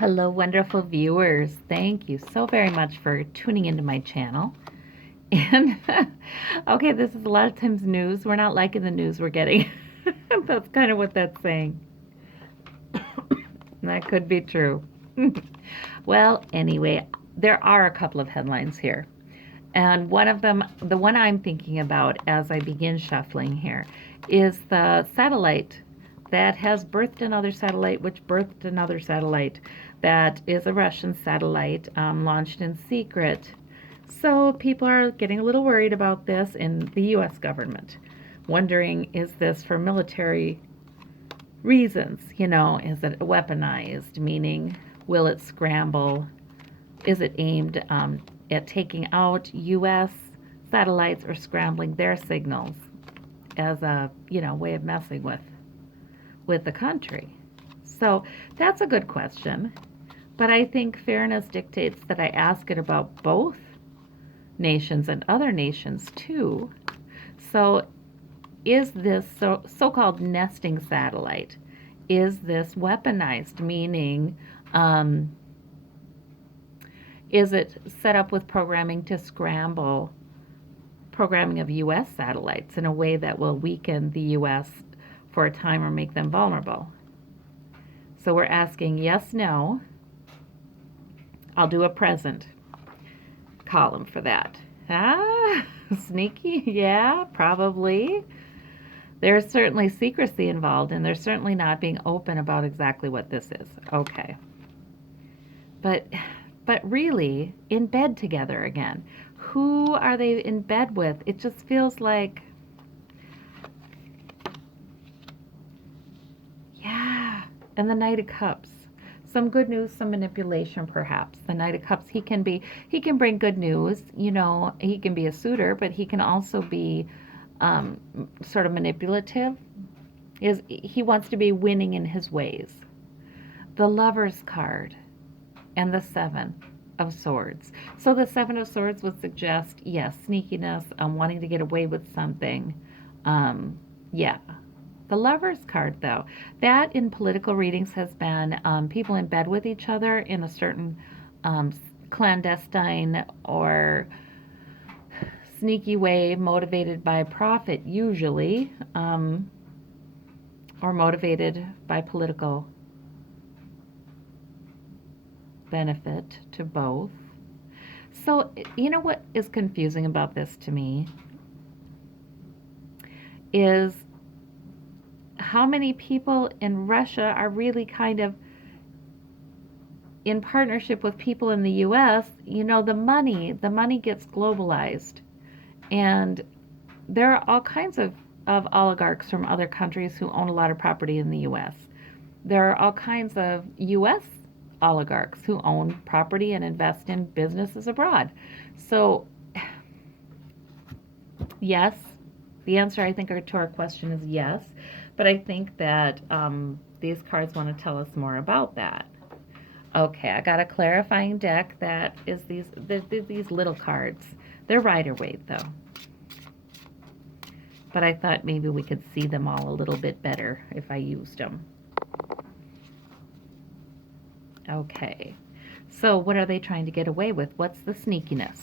Hello, wonderful viewers. Thank you so very much for tuning into my channel. And okay, this is a lot of times news. We're not liking the news we're getting. That's kind of what that's saying. That could be true. Well, anyway, there are a couple of headlines here. And one of them, the one I'm thinking about as I begin shuffling here, is the satellite that has birthed another satellite, which birthed another satellite that is a Russian satellite launched in secret. So people are getting a little worried about this in the US government, wondering, is this for military reasons? Is it weaponized, meaning will it scramble? Is it aimed at taking out US satellites or scrambling their signals as a, way of messing with the country? So that's a good question. But I think fairness dictates that I ask it about both nations and other nations too. So is this so-called nesting satellite, is this weaponized, meaning is it set up with programming to scramble programming of U.S. satellites in a way that will weaken the U.S. for a time or make them vulnerable? So we're asking yes, no. I'll do a present column for that. Sneaky? Yeah, probably. There's certainly secrecy involved, and they're certainly not being open about exactly what this is. Okay. But really, in bed together again. Who are they in bed with? It just feels like, yeah. And the Knight of Cups. Some good news, some manipulation perhaps. The Knight of Cups, he can bring good news. He can be a suitor, but he can also be sort of manipulative. He wants to be winning in his ways. The Lover's card and the Seven of Swords. So the Seven of Swords would suggest, yes, sneakiness, wanting to get away with something. Yeah. The Lover's card, though, that in political readings has been people in bed with each other in a certain clandestine or sneaky way, motivated by profit, usually, or motivated by political benefit to both. So, you know what is confusing about this to me is how many people in Russia are really kind of in partnership with people in the US. The money gets globalized. And there are all kinds of oligarchs from other countries who own a lot of property in the US. There are all kinds of US oligarchs who own property and invest in businesses abroad. So, yes, the answer I think to our question is yes, but I think that these cards want to tell us more about that. Okay, I got a clarifying deck that is these little cards. They're Rider-Waite though. But I thought maybe we could see them all a little bit better if I used them. Okay, so what are they trying to get away with? What's the sneakiness?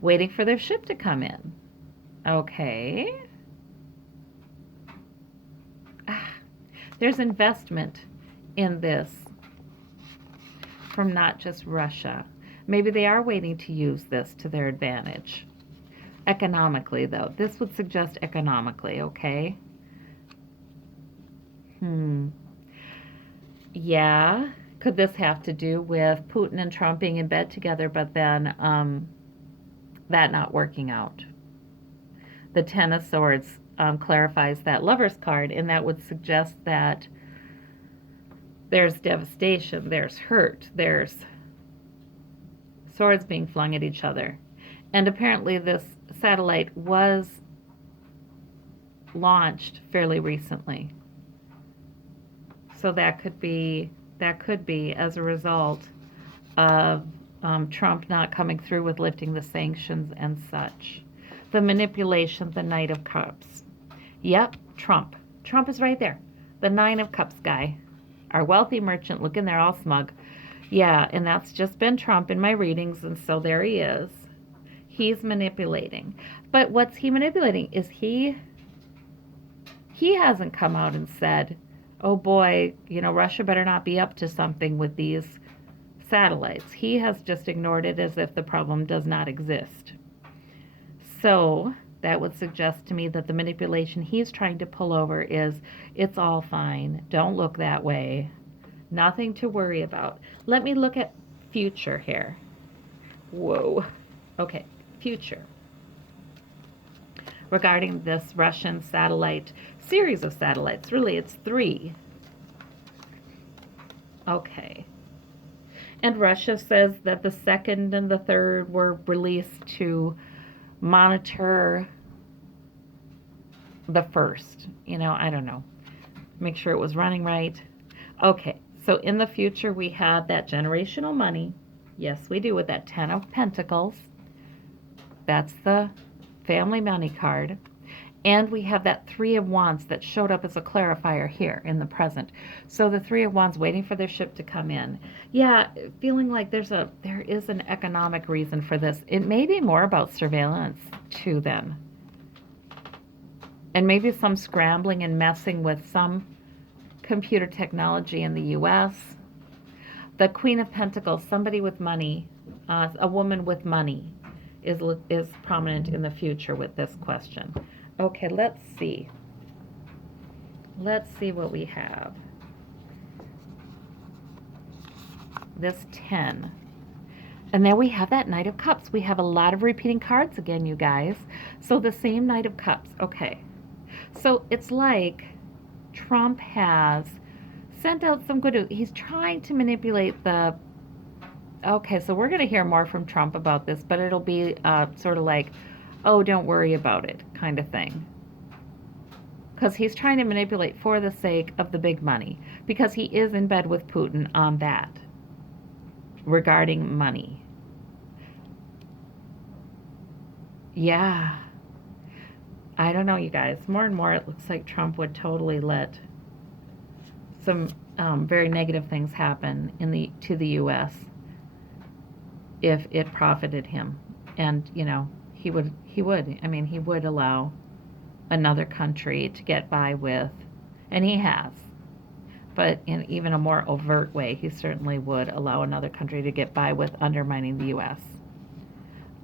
Waiting for their ship to come in. Okay. There's investment in this from not just Russia. Maybe they are waiting to use this to their advantage. Economically, though. This would suggest economically, okay? Yeah. Could this have to do with Putin and Trump being in bed together, but then that not working out? The Ten of Swords clarifies that Lover's card, and that would suggest that there's devastation, there's hurt, there's swords being flung at each other. And apparently this satellite was launched fairly recently. So that could be as a result of Trump not coming through with lifting the sanctions and such. The manipulation, the Knight of Cups. Yep, Trump. Trump is right there. The Nine of Cups guy. our wealthy merchant, look in there all smug. Yeah, and that's just been Trump in my readings, and so there he is. He's manipulating. But what's he manipulating is he hasn't come out and said, oh boy, Russia better not be up to something with these satellites. He has just ignored it as if the problem does not exist. So that would suggest to me that the manipulation he's trying to pull over is it's all fine. Don't look that way. Nothing to worry about. Let me look at future here. Whoa. Okay, future. Regarding this Russian satellite, series of satellites, really it's 3. Okay. And Russia says that the second and the third were released to monitor the first. I don't know. Make sure it was running right. Okay, so in the future we have that generational money. Yes, we do, with that 10 of Pentacles. That's the family money card. And we have that 3 of Wands that showed up as a clarifier here in the present. So the 3 of Wands waiting for their ship to come in. Yeah, feeling like there is an economic reason for this. It may be more about surveillance too then. And maybe some scrambling and messing with some computer technology in the U.S. The Queen of Pentacles, somebody with money, a woman with money is prominent in the future with this question. Okay, let's see. Let's see what we have. This 10. And then we have that Knight of Cups. We have a lot of repeating cards again, you guys. So the same Knight of Cups. Okay. So it's like Trump has sent out some good... He's trying to manipulate the... Okay, so we're going to hear more from Trump about this, but it'll be sort of like, oh, don't worry about it kind of thing. Because he's trying to manipulate for the sake of the big money. Because he is in bed with Putin on that. Regarding money. Yeah. I don't know, you guys. More and more it looks like Trump would totally let some very negative things happen to the U.S. if it profited him. And, he would. I mean, he would allow another country to get by with, and he has. But in even a more overt way, he certainly would allow another country to get by with undermining the U.S.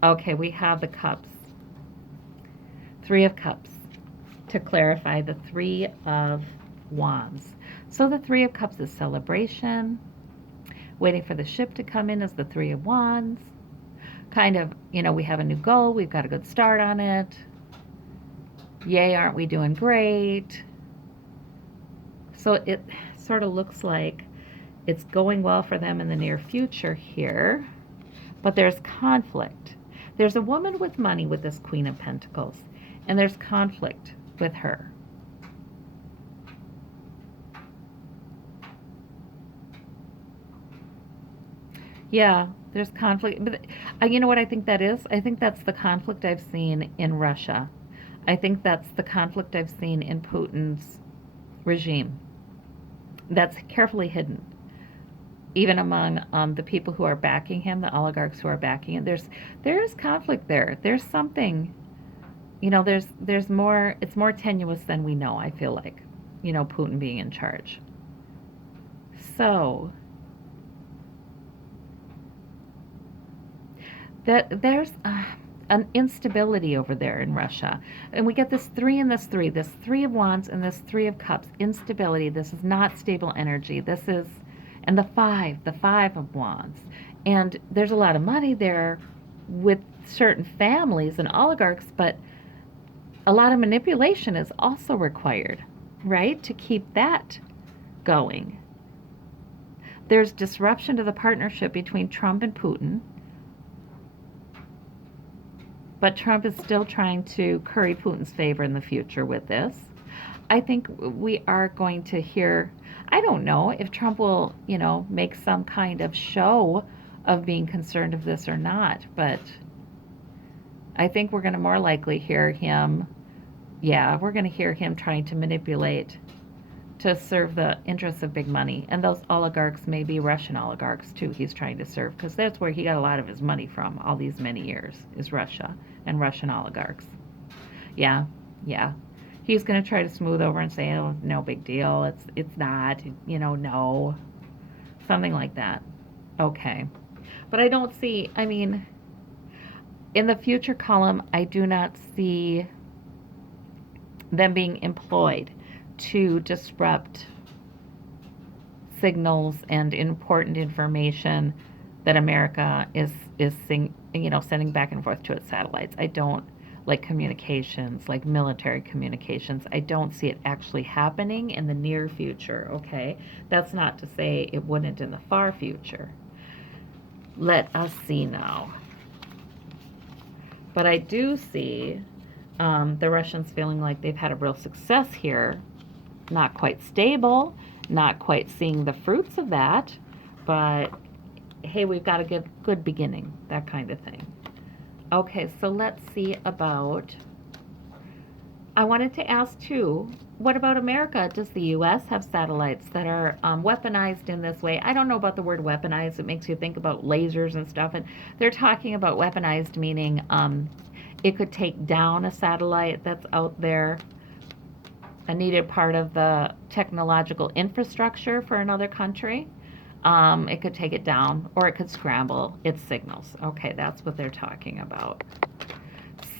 Okay, we have the cups. 3 of Cups. To clarify, the 3 of Wands. So the 3 of Cups is celebration. Waiting for the ship to come in is the 3 of Wands. Kind of, we have a new goal. We've got a good start on it. Yay, aren't we doing great? So it sort of looks like it's going well for them in the near future here. But there's conflict. There's a woman with money with this Queen of Pentacles. And there's conflict with her. Yeah, there's conflict. But you know what I think that is? I think that's the conflict I've seen in Russia. I think that's the conflict I've seen in Putin's regime. That's carefully hidden. Even among the people who are backing him, the oligarchs who are backing him, there is conflict there. There's something, there's more, it's more tenuous than we know, I feel like, Putin being in charge. So there's an instability over there in Russia. And we get this 3 and this 3, this 3 of Wands and this 3 of Cups, instability. This is not stable energy. This is, and the 5 of Wands. And there's a lot of money there with certain families and oligarchs, but a lot of manipulation is also required, right, to keep that going. There's disruption to the partnership between Trump and Putin. But Trump is still trying to curry Putin's favor in the future with this. I think we are going to hear, I don't know if Trump will, make some kind of show of being concerned of this or not, but I think we're going to more likely hear him, we're going to hear him trying to manipulate to serve the interests of big money. And those oligarchs may be Russian oligarchs too, he's trying to serve, because that's where he got a lot of his money from all these many years, is Russia and Russian oligarchs. Yeah, yeah. He's going to try to smooth over and say, oh, no big deal. It's not, no. Something like that. Okay. But I don't see, I mean, in the future column, I do not see them being employed to disrupt signals and important information that America is sending back and forth to its satellites. I don't like communications, like military communications. I don't see it actually happening in the near future, okay? That's not to say it wouldn't in the far future. Let us see now. But I do see the Russians feeling like they've had a real success here. Not quite stable, not quite seeing the fruits of that, but hey, we've got a good beginning, that kind of thing. Okay, so let's see about, I wanted to ask too, what about America? Does the U.S. have satellites that are weaponized in this way? I don't know about the word weaponized. It makes you think about lasers and stuff. And they're talking about weaponized, meaning it could take down a satellite that's out there, a needed part of the technological infrastructure for another country. It could take it down, or it could scramble its signals. Okay, that's what they're talking about.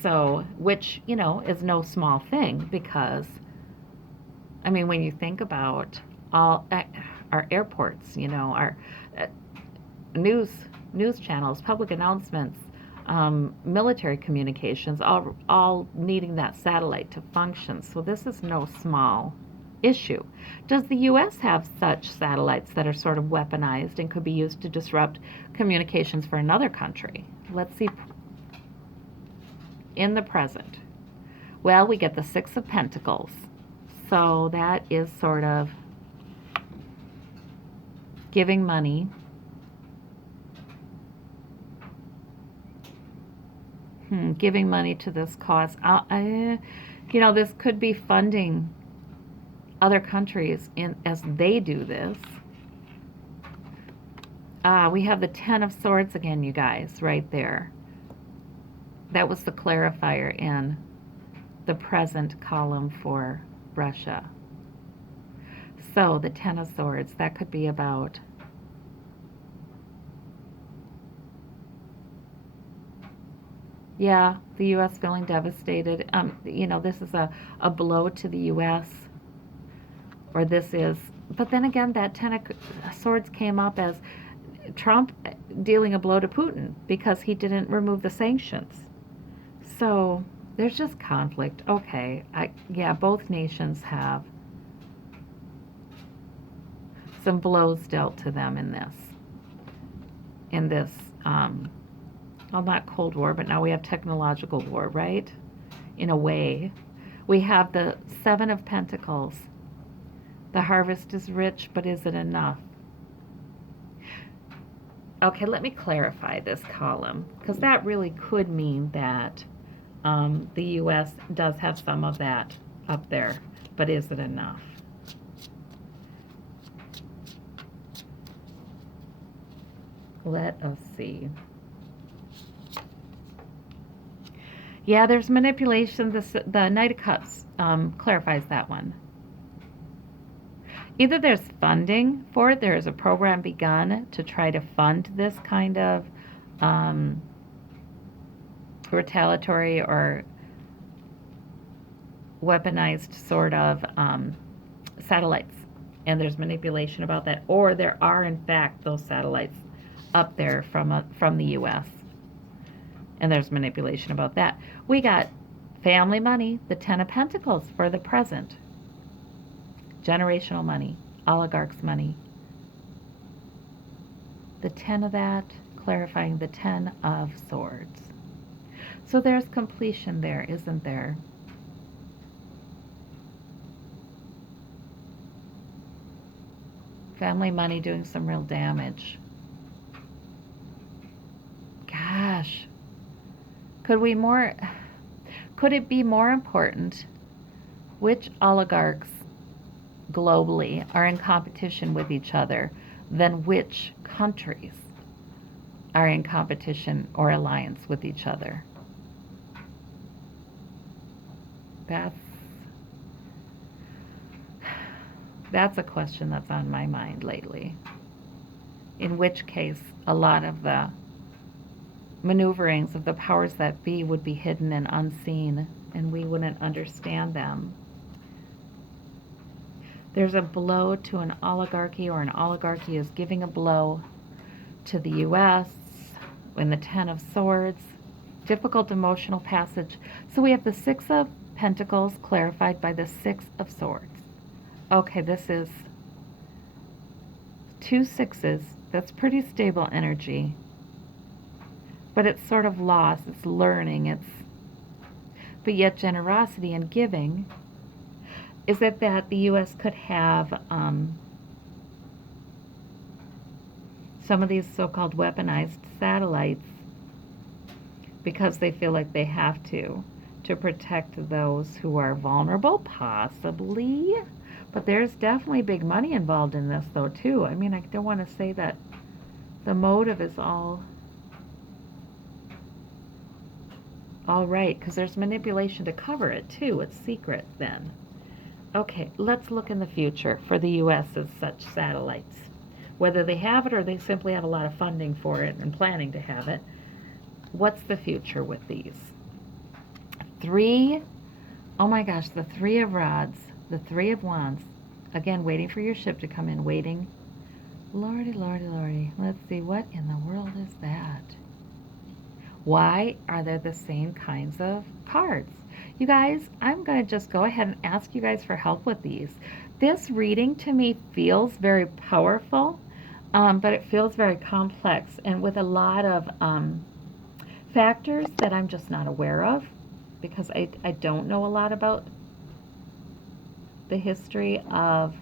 So, which, is no small thing, because, I mean, when you think about all our airports, our news channels, public announcements, military communications, all needing that satellite to function. So this is no small issue. Does the U.S. have such satellites that are sort of weaponized and could be used to disrupt communications for another country? Let's see. In the present. Well, we get the Six of Pentacles. So that is sort of giving money. Giving money to this cause. This could be funding other countries as they do this. We have the Ten of Swords again, you guys, right there. That was the clarifier in the present column for Russia. So the Ten of Swords, that could be about the U.S. feeling devastated. This is a blow to the U.S. Or this is, but then again, that Ten of Swords came up as Trump dealing a blow to Putin because he didn't remove the sanctions. So there's just conflict. Okay, both nations have some blows dealt to them in this, well, not Cold War, but now we have technological war, right? In a way. We have the Seven of Pentacles. The harvest is rich, but is it enough? Okay, let me clarify this column, because that really could mean that the U.S. does have some of that up there, but is it enough? Let us see. Yeah, there's manipulation. The Knight of Cups clarifies that one. Either there's funding for it, there is a program begun to try to fund this kind of retaliatory or weaponized sort of satellites, and there's manipulation about that, or there are in fact those satellites up there from the U.S. and there's manipulation about that. We got family money, the Ten of Pentacles for the present, generational money, oligarchs' money. The 10 of that, clarifying the 10 of Swords. So there's completion there, isn't there? Family money doing some real damage. Gosh. Could it be more important which oligarchs globally are in competition with each other, then which countries are in competition or alliance with each other? That's a question that's on my mind lately. In which case, a lot of the maneuverings of the powers that be would be hidden and unseen, and we wouldn't understand them. There's a blow to an oligarchy, or an oligarchy is giving a blow to the U.S. in the Ten of Swords. Difficult emotional passage. So we have the Six of Pentacles clarified by the Six of Swords. Okay, this is 2 sixes. That's pretty stable energy. But it's sort of lost. It's learning. But yet generosity and giving is that the U.S. could have some of these so-called weaponized satellites because they feel like they have to protect those who are vulnerable, possibly. But there's definitely big money involved in this, though, too. I mean, I don't want to say that the motive is all right, because there's manipulation to cover it, too. It's secret, then. Okay, let's look in the future for the U.S. as such satellites. Whether they have it or they simply have a lot of funding for it and planning to have it. What's the future with these? 3, oh my gosh, the 3 of Rods, the 3 of Wands. Again, waiting for your ship to come in, waiting. Lordy, lordy, lordy. Let's see, what in the world is that? Why are there the same kinds of cards? You guys, I'm going to just go ahead and ask you guys for help with these. This reading to me feels very powerful, but it feels very complex and with a lot of factors that I'm just not aware of because I don't know a lot about the history of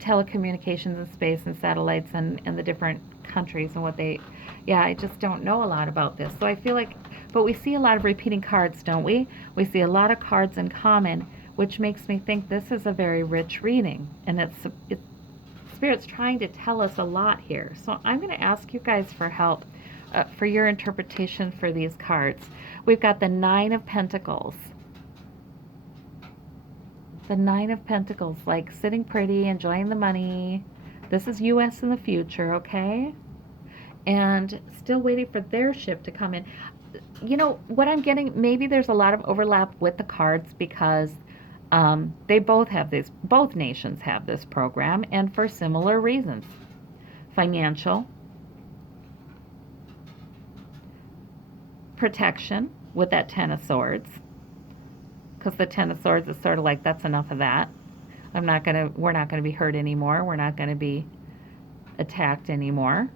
telecommunications in space and satellites and the different countries and what they, I just don't know a lot about this. So I feel like, but we see a lot of repeating cards, don't we? We see a lot of cards in common, which makes me think this is a very rich reading. And it's Spirit's trying to tell us a lot here. So I'm going to ask you guys for help for your interpretation for these cards. We've got the 9 of Pentacles. The 9 of Pentacles, like sitting pretty, enjoying the money. This is U.S. in the future, okay? And still waiting for their ship to come in. You know, what I'm getting, maybe there's a lot of overlap with the cards because they both have this, both nations have this program, and for similar reasons. Financial, protection with that 10 of Swords, because the 10 of Swords is sort of like, that's enough of that. We're not gonna be hurt anymore. We're not gonna be attacked anymore.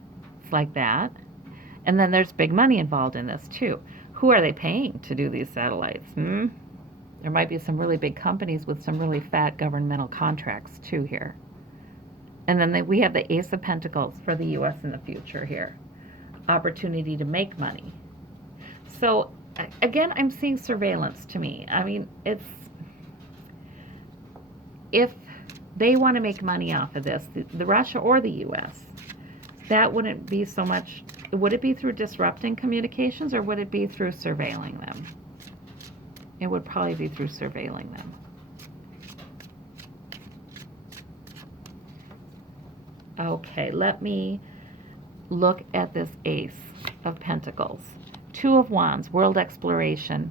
It's like that. And then there's big money involved in this too. Who are they paying to do these satellites? There might be some really big companies with some really fat governmental contracts too here. And then we have the Ace of Pentacles for the U.S. in the future here. Opportunity to make money. So again, I'm seeing surveillance to me. I mean, it's, if they want to make money off of this, the Russia or the U.S., that wouldn't be so much, would it be through disrupting communications or would it be through surveilling them? It would probably be through surveilling them. Okay, let me look at this Ace of Pentacles. 2 of Wands, world exploration,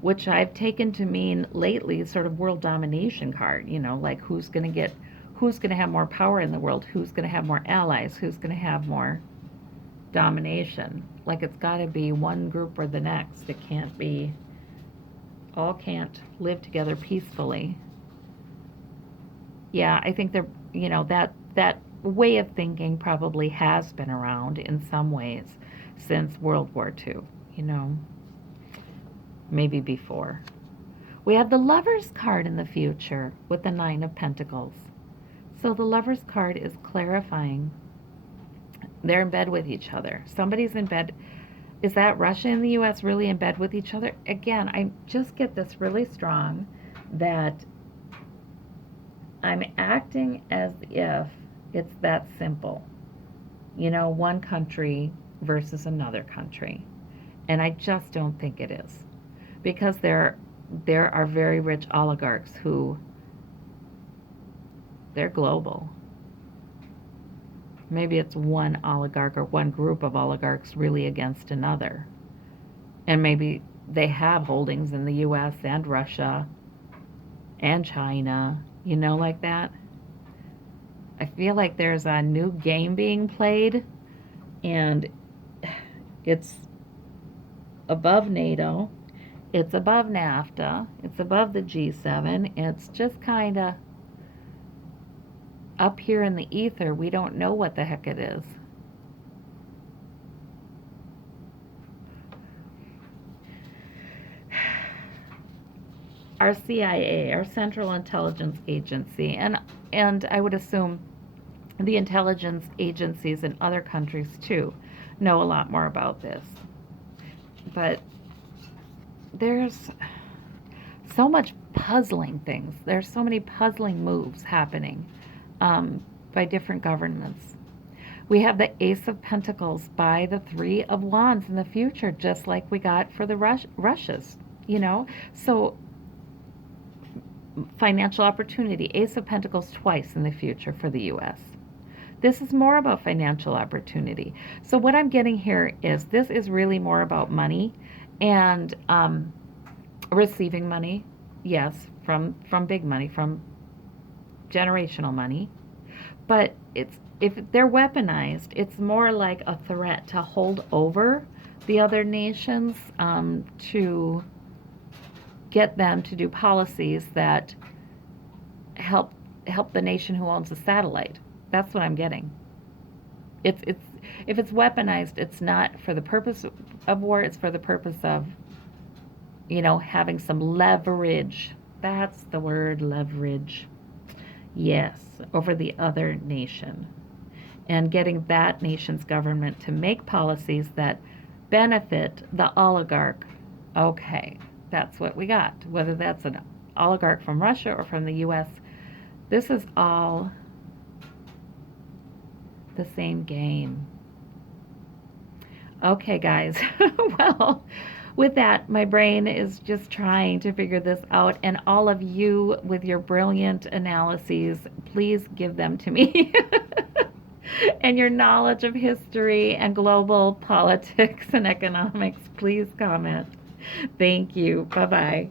which I've taken to mean lately sort of world domination card, you know, like who's going to have more power in the world, who's going to have more allies, who's going to have more domination. Like it's got to be one group or the next. It can't be, all can't live together peacefully. Yeah, I think they're, you know, that way of thinking probably has been around in some ways since World War II, you know, maybe before. We have the Lovers card in the future with the 9 of Pentacles. So the Lovers card is clarifying. They're in bed with each other. Somebody's in bed. Is that Russia and the U.S. really in bed with each other? Again, I just get this really strong that I'm acting as if it's that simple. One country versus another country. And I just don't think it is. Because there are very rich oligarchs who they're global. Maybe it's one oligarch or one group of oligarchs really against another. And maybe they have holdings in the US and Russia and China, like that. I feel like there's a new game being played, and it's above NATO, it's above NAFTA, it's above the G7. It's just kind of up here in the ether. We don't know what the heck it is. Our CIA, our Central Intelligence Agency, and I would assume the intelligence agencies in other countries too know a lot more about this. But there's so much puzzling things. There's so many puzzling moves happening by different governments. We have the Ace of Pentacles by the Three of Wands in the future, just like we got for the Russias, So financial opportunity, Ace of Pentacles twice in the future for the U.S. This is more about financial opportunity. So what I'm getting here is this is really more about money and receiving money, yes, from big money, from generational money. But if they're weaponized, it's more like a threat to hold over the other nations, to get them to do policies that help the nation who owns the satellite. That's what I'm getting. It's if it's weaponized, it's not for the purpose of war. It's for the purpose of having some leverage. That's the word, leverage. Yes, over the other nation, and getting that nation's government to make policies that benefit the oligarch. Okay, that's what we got. Whether that's an oligarch from Russia or from the US, this is all the same game. Okay, guys. Well, with that, my brain is just trying to figure this out. And all of you with your brilliant analyses, please give them to me. And your knowledge of history and global politics and economics, please comment. Thank you. Bye bye.